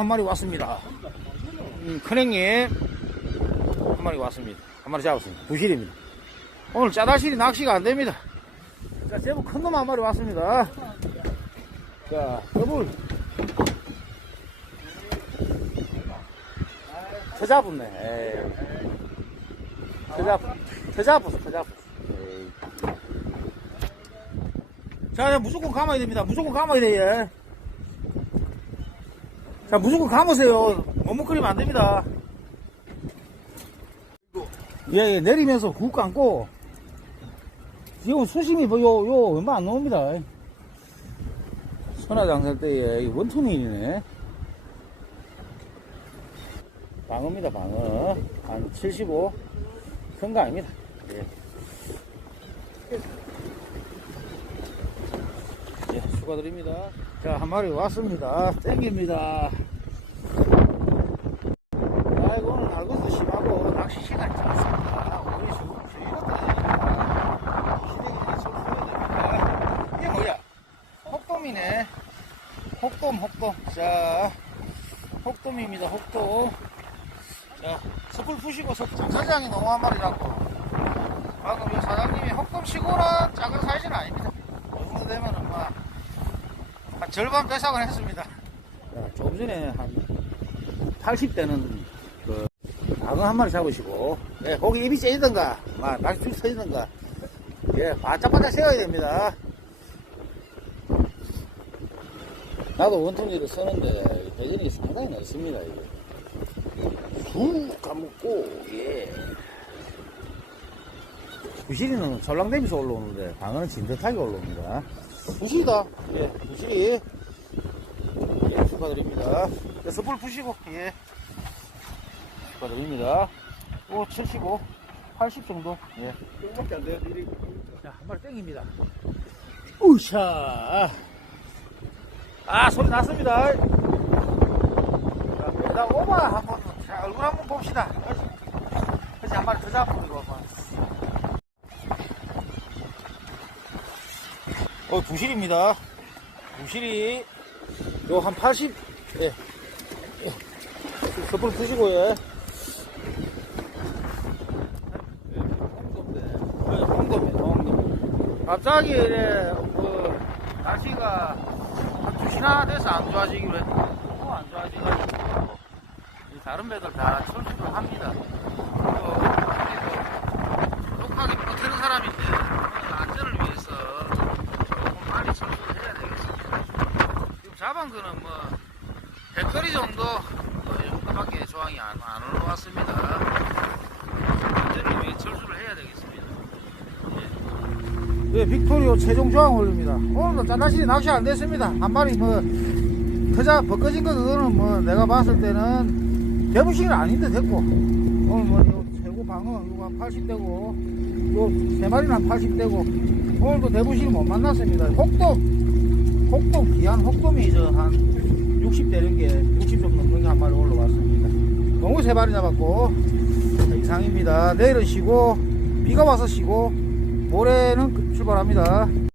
한 마리 왔습니다. 음, 큰행님 한 마리 왔습니다. 한 마리 잡았습니다. 부실입니다. 오늘 짜다실이 낚시가 안 됩니다. 자, 제법 큰 놈 한 마리 왔습니다. 자, 더블. 더 잡았네. 더 잡, 더 잡았어, 더 잡았어. 에이. 자, 무조건 감아야 됩니다. 무조건 감아야 돼, 얘. 자, 무조건 감으세요. 머뭇거리면 안 됩니다. 예, 예, 내리면서 훅 감고. 지금 수심이 뭐, 요, 요, 얼마 안 나옵니다. 선화장살 때에 원통일이네. 방어입니다, 방어. 한 75. 큰거 아닙니다. 예. 예, 축하드립니다. 자, 한 마리 왔습니다. 땡깁니다. 아이고, 오늘 날것도 심하고, 낚시 시간이 짧습니다. 우리 지금 이것들이 시댁이 좀 보여드립니다. 이게 뭐야? 혹돔이네. 혹돔, 혹돔. 자, 혹돔입니다, 혹돔. 자, 숯불 푸시고 석- 장사장이 너무 한 마리라고. 방금 이 사장님이 혹돔 치고는 작은 사이즈는 아닙니다. 이 정도 되면은 절반 배상을 했습니다. 자, 조금 전에 한 80대는 그, 방어 한 마리 잡으시고, 예, 고기 입이 째지던가, 막, 쭉 서지던가, 예, 바짝바짝 세워야 됩니다. 나도 원통리를 쓰는데, 배전이 상당히 넓습니다, 이게. 쑥 감고, 예. 부실이는 전랑대면서 올라오는데, 방어는 진듯하게 올라옵니다. 부실이다. 예, 부실이. 예, 축하드립니다. 네, 숯불 푸시고, 예. 축하드립니다. 오, 75, 80 정도. 예. 조금밖에 안 돼요. 미리. 자, 한 마리 땡깁니다. 우샤. 아, 소리 났습니다. 자, 오바 한번, 자, 얼굴 한번 봅시다. 그치, 한 마리 더 잡고, 이거 한번. 어, 부실입니다. 부실이, 요 한 80, 예. 예. 숯불 푸시고, 예. 홍도. 갑자기, 이래, 그, 날씨가 한 2시나 돼서 안 좋아지기로 했는데, 너무 안 좋아지가지고, 이 다른 배들 다 철수를 합니다. 또, 똑하게 버티는 사람인데, 오늘 안전을 위해서 조금 많이 철수를 해야 되겠습니다. 거는 뭐, 100거리 정도, 뭐, 이 정도밖에 조항이 안, 안 올라왔습니다. 위해 철수를 해야 되겠습니다. 예, 빅토리오 최종 조항 올립니다. 오늘도 짜다시 낚시 안 됐습니다. 한 마리 뭐, 터자, 벗겨진 거 그거는 뭐, 내가 봤을 때는 대부식은 아닌데 됐고, 오늘 뭐, 요 최고 방어, 이거 한 80대고, 요 세 마리는 한 80대고, 오늘도 대부식을 못 만났습니다. 혹돔, 혹돔, 귀한 혹돔이 저한 60 되는 게, 60 좀 넘는 게 한 마리 올라왔습니다. 농구 세 마리 잡았고, 자, 이상입니다. 내일은 쉬고, 비가 와서 쉬고, 모레는 출발합니다.